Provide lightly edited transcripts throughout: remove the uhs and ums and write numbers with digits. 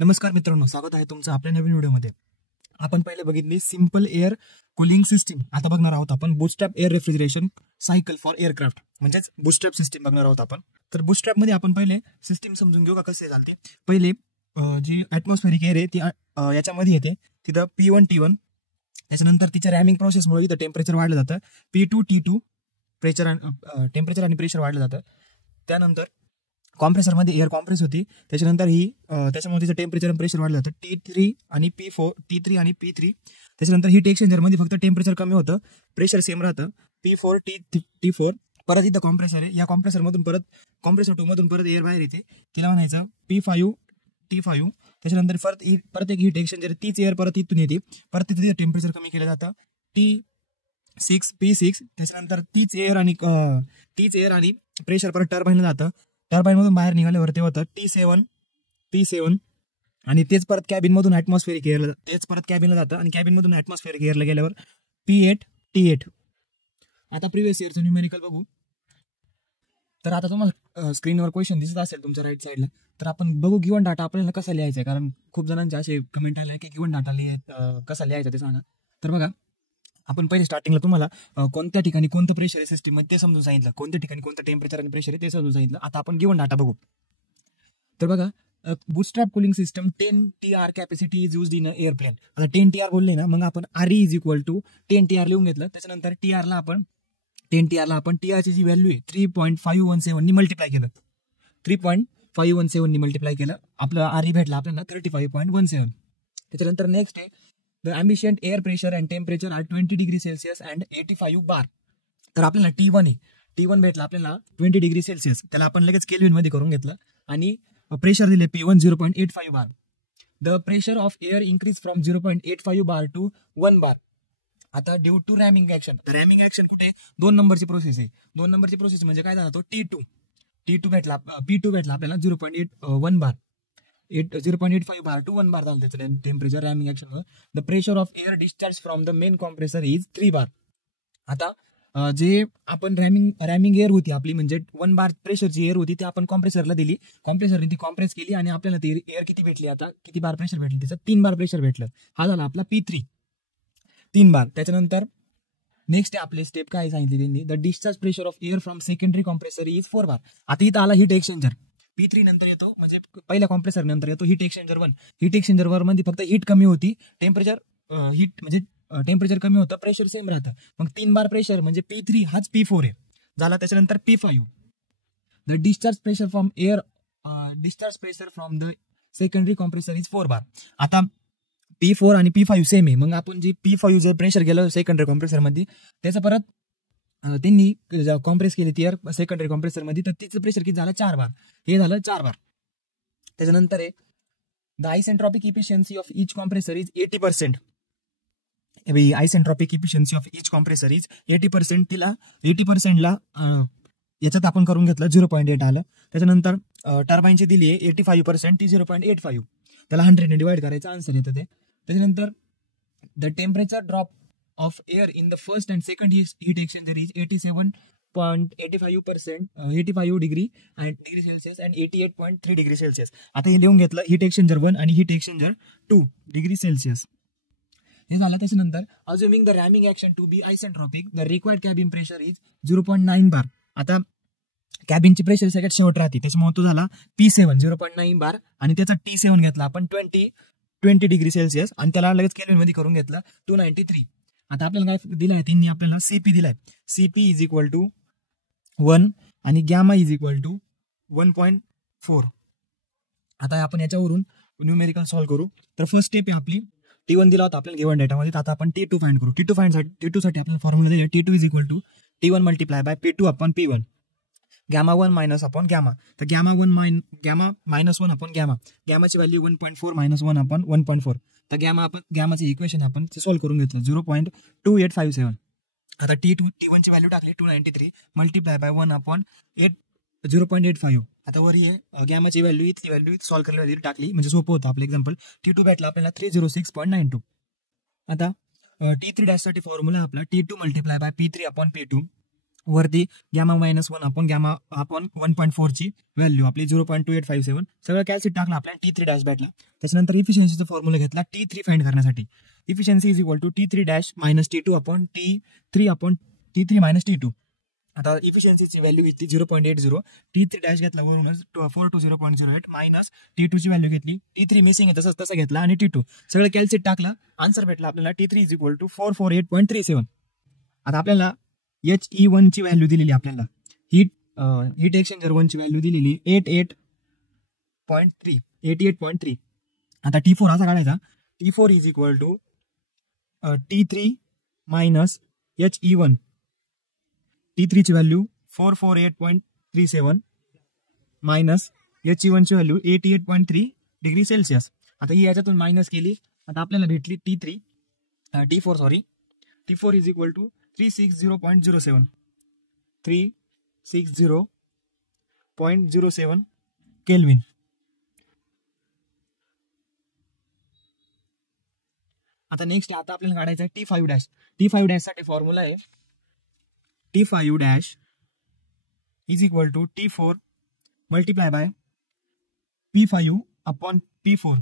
नमस्कार मित्रांनो, स्वागत आहे तुमचं आपल्या नवीन व्हिडिओमध्ये. आपण पहिले बघितली सिंपल एअर कूलिंग सिस्टीम. आता बघणार आहोत आपण bootstrap air refrigeration cycle for aircraft म्हणजेच बूटस्ट्रॅप सिस्टीम बघणार आहोत आपण. तर बूटस्ट्रॅप मध्ये आपण पहिले सिस्टीम समजून घेऊ का कसे चालते. पहिले जी ॲटमॉस्फेरिक एअर आहे ती याच्यामध्ये येते, तिथं P1 T1. त्याच्यानंतर तिच्या रॅमिंग प्रोसेसमुळे इथं टेम्परेचर वाढलं जातं. P2 T2 टेम्परेचर आणि प्रेशर वाढलं जातं. त्यानंतर कॉम्प्रेसरमध्ये एअर कॉम्प्रेस होती. त्याच्यानंतर त्याच्यामध्ये तिचं टेम्परेचर आणि प्रेशर वाढलं जातं. T3 आणि P3. त्याच्यानंतर हीट एक्सचेंजरमध्ये फक्त टेम्परेचर कमी होतं, प्रेशर सेम राहतं. P4 T4. परत इथं कॉम्प्रेसर आहे, या कॉम्प्रेसरमधून परत कॉम्प्रेसर 2 मधून परत एअर बाहेर येते, तिला म्हणायचं P5 T5. त्याच्यानंतर परत एक हीट एक्सचेंजर, तीच एअर परत इथून येते, परत तिथे टेम्परेचर कमी केलं जातं, T6 P6. त्याच्यानंतर तीच एअर आणि प्रेशर परत टर्बाईनला जातं. टर्बाईनमधून बाहेर निघाल्यावर ते होतं T7 आणि तेच परत कॅबिनमधून ॲटमॉस्फेरिक एअरला, तेच परत कॅबिनला जातं आणि कॅबिनमधून ॲटमॉस्फेरिक एअरला गेल्यावर P8 T8. आता प्रिव्हियस इयरचं न्यूमेरिकल बघू. तर आता तुम्हाला स्क्रीनवर क्वेश्चन दिसत असेल तुमच्या राईट साईडला. तर आपण बघू गिवन डाटा आपल्याला कसा लिहायचा आहे, कारण खूप जणांचे असे कमेंट आले की गिवन डाटा कसा लिहायचा ते सांगा. तर बघा, आपण पहिले स्टार्टिंगला तुम्हाला कोणत्या ठिकाणी कोणतं प्रेशर आहे सिस्टीममध्ये ते समजून सांगितलं, कोणत्या ठिकाणी कोणतं टेम्परेचर आणि प्रेशर आहे ते समजून सांगितलं. आता आपण गिवन डाटा बघू. तर बघा, bootstrap cooling system 10 TR capacity is used in airplane. आता 10 TR बोलले ना, मग आपण RE is equal to 10 TR लिहून घेतलं. त्याच्यानंतर 10 TRला आपण TRची जी व्हॅल्यू आहे 3.517 नी मल्टिप्लाय केलं. 3.517 नी मल्टिप्लाय केलं, आपलं RE भेटला आपल्याला 35.17. त्याच्यानंतर नेक्स्ट आहे the ambient air pressure and temperature are 20 degree Celsius and 85 bar. तर आपल्याला T1 भेटला आपल्याला 20 डिग्री सेल्सिअस, त्याला आपण लगेच केल्विन मध्ये करून घेतलं आणि प्रेशर दिले P1 0.85 bar. The pressure of air increase from 0.85 bar to 1 bar. आता ड्यू टू रॅमिंग ऍक्शन. तर रॅमिंग ऍक्शन कुठे, 2 नंबरची प्रोसेस आहे. 2 नंबरची प्रोसेस म्हणजे काय झाला, तो P2 भेटला आपल्याला 0.81 बार, 0.85 बार टू 1 बार झालं त्याचं temperature ramming action. The pressure of air discharge from the main compressor is 3 bar. आता जे आपण रॅमिंग एअर होती आपली, म्हणजे 1 बार प्रेशरची एअर होती, ती आपण कॉम्प्रेसरला दिली, कॉम्प्रेसरने ती कॉम्प्रेस केली आणि आपल्याला ती एअर किती भेटली, आता किती बार प्रेशर भेटलं, त्याचं 3 बार प्रेशर भेटलं. हा झाला आपला P3, 3 बार. त्याच्यानंतर नेक्स्ट आपले स्टेप काय सांगितली त्यांनी, the discharge pressure of air from secondary compressor is 4 बार. आता इथं आला हीट एक्सचेंजर, P3 नंतर येतो, म्हणजे पहिल्या कॉम्प्रेसर नंतर येतो हीट एक्सचेंजर 1. हीट एक्सचेंजर 1 मध्ये फक्त हीट कमी होती, टेम्परेचर कमी होतं, प्रेशर सेम राहतं. मग 3 बार प्रेशर म्हणजे P3 हाच P4 आहे झाला. त्याच्यानंतर P5 the discharge pressure from the secondary compressor is 4 बार. आता P4 आणि P5 सेम आहे, मग आपण जे P5 जे प्रेशर गेलं सेकंडरी कॉम्प्रेसर मध्ये, त्याचं परत त्यांनी कॉम्प्रेस केली ती एअर सेकंडरी कॉम्प्रेसर मध्ये, तर तिचं प्रेशर किती झालं, 4 बार. हे झालं 4 बार. त्याच्यानंतर आहे the isentropic efficiency of each compressor is 80%. Isentropic efficiency of each compressor is 80%. तिला 80%ला याच्यात आपण करून घेतलं, 0.8 आलं. त्याच्यानंतर टर्बाईनची दिली आहे 85%, ती 0.85, त्याला 100 ने डिवाइड करायचं, आन्सर येतं ते. त्याच्यानंतर the temperature drop of air in the first and second heat exchanger is 87.85 degree Celsius and 88.3 degree Celsius. आता हे लिहून घेतलं, हीट एक्सचेंजर 1 आणि हीट एक्सचेंजर 2 डिग्री सेल्सिअस हे झालं. त्याच्यानंतर assuming the ramming action to be isentropic, the required cabin pressure is 0.9 bar. आता कॅबिनची प्रेशर सगळ्यात शेवट राहते, त्याच्यामुळे तो झाला P7 0.9 बार आणि त्याचा T7 घेतला आपण 20 डिग्री सेल्सिअस आणि त्याला लगेच केल्विन मध्ये करून घेतलं 293. आता आपल्याला काय दिलाय, त्यांनी आपल्याला CP दिलाय, CP इज इक्वल टू 1 आणि गॅमा इज इक्वल टू 1.4. आता आपण याच्यावरून न्यूमेरिकल सॉल्व्ह करू. तर फर्स्ट स्टेप आहे आपली, T1 दिला होता आपल्याला गिवन डेटामध्ये. आता आपण T2 फाइंड करू. T2 साठी आपल्याला फॉर्म्युला दिला, T2 is equal to T1 multiply by P2 upon P1, gamma 1 minus upon gamma. तर गॅमा मायनस 1 अपॉन गॅमा, गॅमाची व्हॅल्यू 1.4 मायनस 1 अपॉन 1.4. तर गॅमाचे इक्वेशन आपण सॉल्व्ह करून घेतलं, 0.2857. आता T1 ची व्हॅल्यू टाकली 293 मल्टिप्लाय बाय 1 अपॉन 0.85. आता वर ये गॅमाची व्हॅल्यू इथली व्हॅल्यू सॉल्व्ह करण्याची टाकली, म्हणजे सोपं होतं आपलं एक्झाम्पल. T2 भेटला आपल्याला 306.92. आता T3 डॅश साठी फॉर्म्युला आपला T2 multiply by P3 upon P2 वरती गॅमा -1 आपण गॅमा आपण 1.4 ची व्हॅल्यू आपली 0.2857 सगळं कॅल्सिट टाकलं आपल्याला T3 डॅश भेटला. त्याच्यानंतर इफिशियन्सीचा फॉर्म्युला घेतला T3 फाइंड करण्यासाठी. Efficiency is equal to T3 dash minus T2 upon T3 minus T2. आता इफिशियन्सीची व्हॅल्यू घेतली 0.80. T3 डॅश घेतला वरूनच 4 to 0.08 मायनस T2 ची व्हॅल्यू घेतली. T3 मिसिंग आहे तसं घेतला आणि T2 सगळं कॅल्सिट टाकलं. आन्सर भेटला आपल्याला T3 इज इक्वल टू 448.37. आता आपल्याला HE1 ची व्हॅल्यू दिलेली आपल्याला हीट एक्सचेंजर 1 ची व्हॅल्यू दिलेली 88.3. आता T4 असा काढायचा. T4 is equal to T3 minus HE1. T3 ची व्हॅल्यू 448.37 मायनस HE1 ची व्हॅल्यू 88.3 डिग्री सेल्सिअस. आता ही याच्यातून मायनस केली. आता आपल्याला भेटली T4 is equal to 360.07 360.07 kelvin. आता नेक्स्ट आता आपल्याला काढायचा आहे T5 डॅश. T5 डॅश साठी फॉर्म्युला आहे T5 dash is equal to T4 multiply by P5 upon P4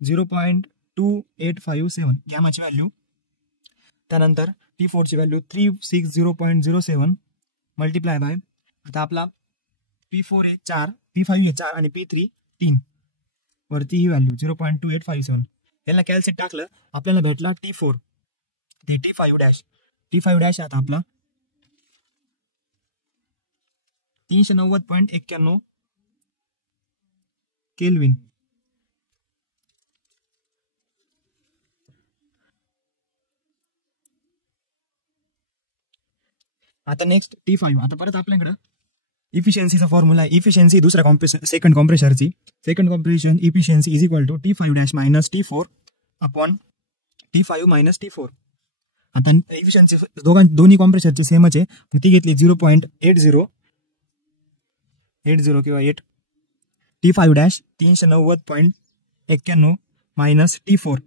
0.2857 गॅमाची व्हॅल्यू. त्यानंतर T4 ची व्हॅल्यू 360.07 मल्टिप्लाय बाय आता आपला P4 आहे 4 P5 आहे 4 आणि P3 3 वरती ही व्हॅल्यू 0.2857 यांना कॅल्सिट टाकलं आपल्याला भेटला T4 ते T5 डॅश आता आपला 390.91 केल्विन. आता नेक्स्ट T5 आता परत आपल्याकडे इफिशियन्सीचा फॉर्म्युला आहे. इफिशियन्सी सेकंड कॉम्प्रेशरची second compression efficiency is equal to T5 dash minus T4 upon T5 minus T4. आता इफिशियन्सी दोन्ही कॉम्प्रेशरची सेमच आहे. ती घेतली 0.80 किंवा 8. T5 dash 390.91 minus T4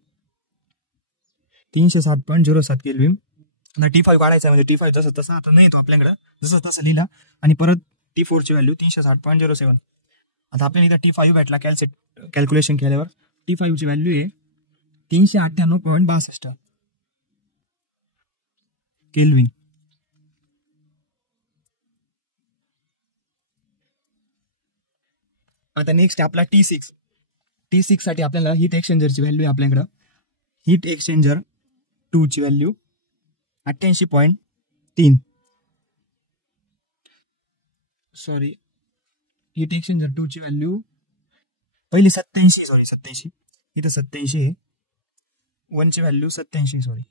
360.07 kelvin. आता T5 काढायचा म्हणजे T5 जसं तसं आता नाही तो आपल्याकडे जसं तसं लिहिला आणि परत T4 ची व्हॅल्यू 360.07. आता आपल्याला इथं T5 भेटला कॅल्क्युलेशन केल्यावर. T5 ची व्हॅल्यू आहे 398.62 केल्विन. आता नेक्स्ट आपला T6 साठी आपल्याला हीट एक्सचेंजरची व्हॅल्यू आहे आपल्याकडं. हीट एक्सचेंजर 2 ची व्हॅल्यू 88.3 सॉरी हीट एक्सचेंजर 2 ची व्हॅल्यू पहिली 87 इथं 87 आहे. 1 ची व्हॅल्यू 87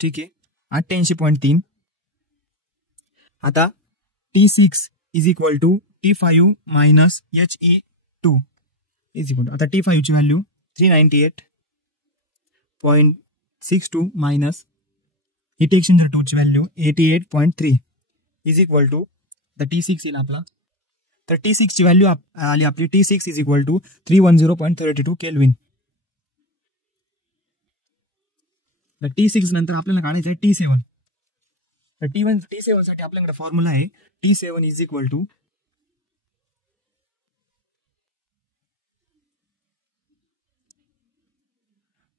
ठीक आहे 88.3. आता T6 is equal to T5 minus HE2 is equal to आता T5 ची व्हॅल्यू 398.62 मायनस हीट एक्सचेंजर 2 ची value 88.3 is equal to the T6 येईल आपला. तर T6 ची व्हॅल्यू आली आपली T6 इज इक्वल टू 310.32 केल्विन. तर T6 नंतर आपल्याला काढायचं आहे T7. तर T7 साठी आपल्याकडे फॉर्म्युला आहे T7 is equal to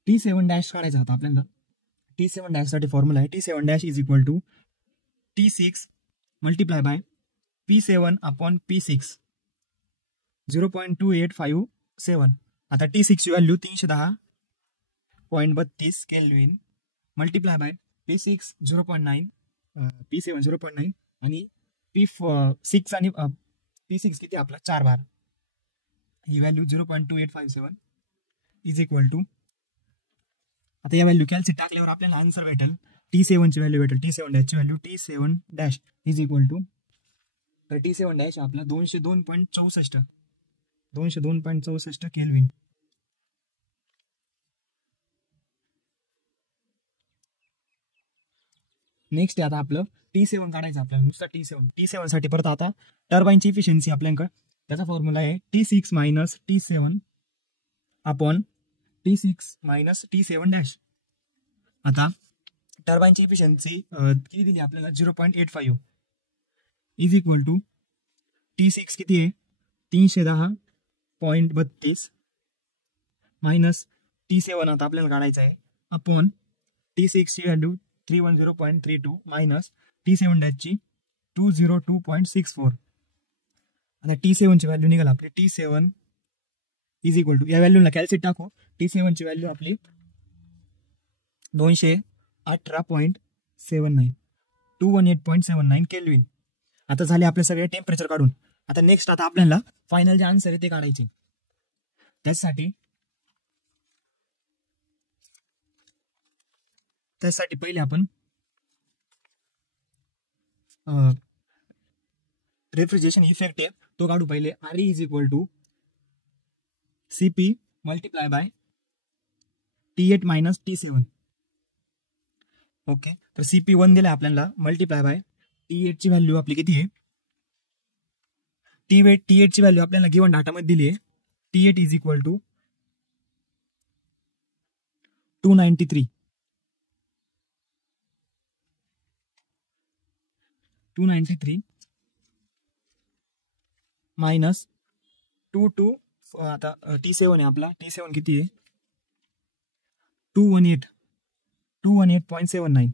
T7 dash काढायचा होता आपल्याला. T7 डॅश साठी फॉर्म्युला आहे T7 dash is equal to T6 multiply by P7 upon P6 0.2857. आता T6 ची व्हॅल्यू 310.32 केल्विन मल्टिप्लाय बाय P6 0.9 P7 0.9 आणि P6 आणि P6 किती आपला 4 बार ही व्हॅल्यू 0.2857 इज इक्वल टू आता या व्हॅल्यू कॅल्सिट टाकल्यावर आपल्याला आन्सर भेटेल T7 ची व्हॅल्यू भेटेल T7 डॅश ची value T7 dash is equal to तर T7 डॅश आपला 202.64 केल्विन. नेक्स्ट आता आपलं T7 काढायचं आपल्याला नुसतं T7 साठी परत आता टर्बाईनची इफिशियन्सी आपल्याकडे त्याचा फॉर्म्युला आहे T6 minus T7 upon T6 minus T7 dash. आता टर्बाईनची इफिशियन्सी किती दिली आपल्याला 0.85 इज इक्वल टू T6 किती आहे 310.32 मायनस T7 आता आपल्याला काढायचं आहे अपॉन T6 ची व्हॅल्यू 310.32 मायनस T7 डॅशची 202.64. आता T7 ची व्हॅल्यू निघाल आपली T7 इज इक्वल टू या व्हॅल्यूला कॅल्सिट टाकू. T7 ची व्हॅल्यू आपली 218.79 218.79 केल्विन. आता झाले आपले सगळे टेम्परेचर काढून. आता नेक्स्ट आता आपल्याला फायनल जे आन्सर आहे ते काढायचे. त्यासाठी पहिले आपण रेफ्रिजरेशन इफेक्ट आहे तो काढू पहिले. RE is equal to CP multiply by T8 minus T7. Okay, तर CP1 दिला आपल्याला मल्टिप्लाय बाय T8 ची व्हॅल्यू आपली किती आहे T8 ची व्हॅल्यू आपल्याला गिवन डाटामध्ये दिली आहे. T8 इज इक्वल टू 293 मायनस 22 आता T7 आहे आपला. T7 किती आहे 218.79.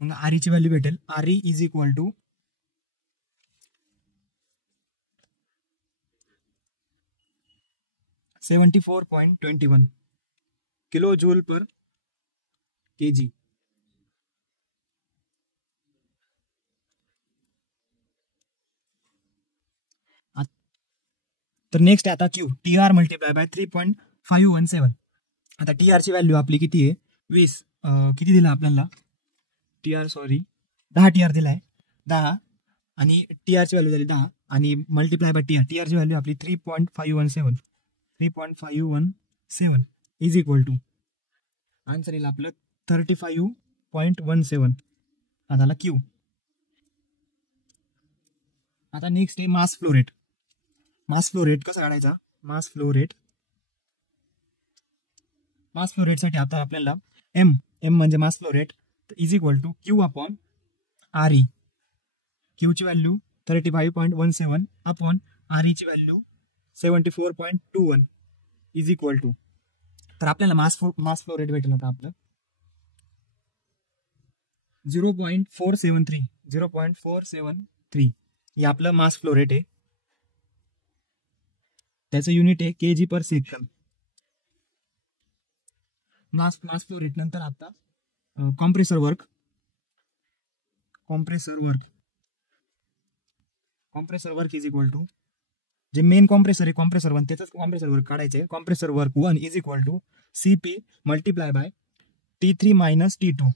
मग RE ची व्हॅल्यू भेटेल RE is equal to 74.21 kilo joule per kg. तर नेक्स्ट आता Q TR मल्टिप्लाय बाय 3.517. आता TR ची व्हॅल्यू आपली किती आहे 20 किती दिला आपल्याला 10 TR दिलाय 10 आणि TR ची व्हॅल्यू झाली 10 आणि मल्टिप्लाय बाय TR ची व्हॅल्यू आपली 3.517 इज इक्वल टू आन्सर येईल आपलं 35.17. हा झाला Q. आता नेक्स्ट आहे mass flow rate. Mass flow rate कसा काढायचा मास फ्लो रेटसाठी आता आपल्याला M म्हणजे mass flow rate is equal to Q upon RE. Q ची व्हॅल्यू 35.17 अपॉन RE ची व्हॅल्यू 74.21 इज इक्वल टू. तर आपल्याला मास फ्लो रेट भेटेल आता आपलं 0.473 हे आपलं मास फ्लो रेट आहे. त्याचं युनिट आहे kg पर सेकंद. मास फ्लो रेट नंतर आता compressor work is equal to जे मेन कॉम्प्रेसर आहे कॉम्प्रेसर 1 त्याच कॉम्प्रेसर वर्क काढायचे आहे. Compressor work 1 is equal to CP multiply by T3 minus T2.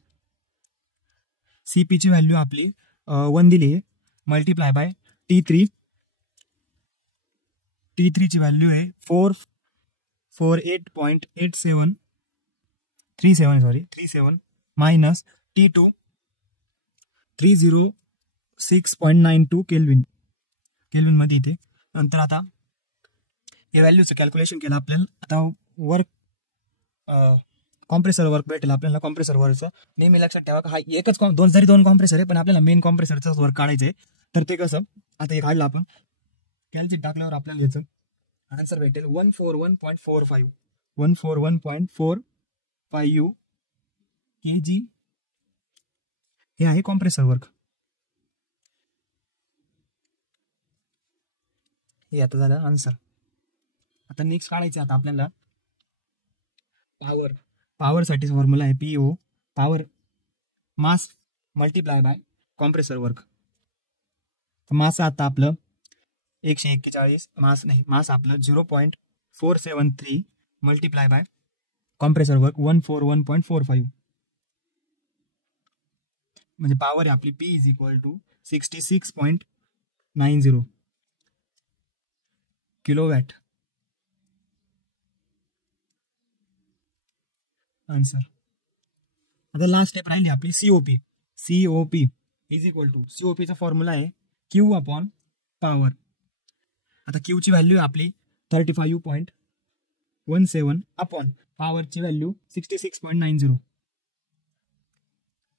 CP ची व्हॅल्यू आपली 1 दिली आहे मल्टिप्लाय बाय T3 ची व्हॅल्यू आहे 448.37 मायनस T2 306.92 केल्विन मध्ये इथे. नंतर आता या व्हॅल्यूचं कॅल्क्युलेशन केलं आपल्याला. आता वर्क कॉम्प्रेसर वर्क भेटेल आपल्याला. कॉम्प्रेसर वर्कचं नेहमी लक्षात ठेवा हा एकच दोन कॉम्प्रेसर आहे पण आपल्याला मेन कॉम्प्रेसरचं वर्क काढायचं आहे. तर ते कसं आता हे काढलं आपण कॅल्क्युलेट टाकल्यावर आपल्याला याचं आन्सर भेटेल 141.45 kg हे आहे कॉम्प्रेसर वर्क. हे आता झालं आन्सर. आता नेक्स्ट काढायचं आता आपल्याला पॉवरसाठी फॉर्म्युला आहे PO power mass multiply by compressor work. Mass आता आपलं 141 मास आपलं 0.473 मल्टिप्लाय बाय कॉम्प्रेसर वर्क 141.45 म्हणजे पॉवर आहे आपली P is equal to 66.90 kilowatt. Answer. आता लास्ट स्टेप राहिली आपली COP is equal to COP चा फॉर्म्युला आहे Q अपॉन पॉवर. आता Q ची व्हॅल्यू आपली 35. 0.17 अपॉन पॉवरची value 66.90.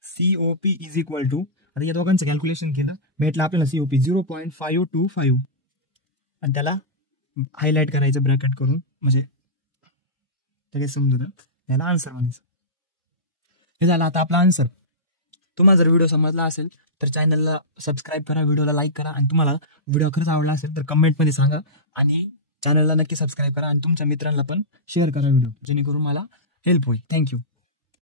COP is equal to, आता या दोघांचं कॅल्क्युलेशन केलं, भेटलं आपल्याला COP 0.525 आणि त्याला हायलाईट करायचं ब्रॅकेट करून, म्हणजे लगेच समजून त्याला आन्सर म्हणायचं. हे झालं आता आपला आन्सर. तुम्हाला जर व्हिडिओ समजला असेल तर चॅनलला सबस्क्राईब करा, व्हिडिओला लाईक करा आणि तुम्हाला व्हिडिओ खरंच आवडला असेल तर कमेंटमध्ये सांगा आणि चॅनलला नक्की सबस्क्राईब करा आणि तुमच्या मित्रांना पण शेअर करा व्हिडिओ, जेणेकरून मला हेल्प होईल. थँक्यू.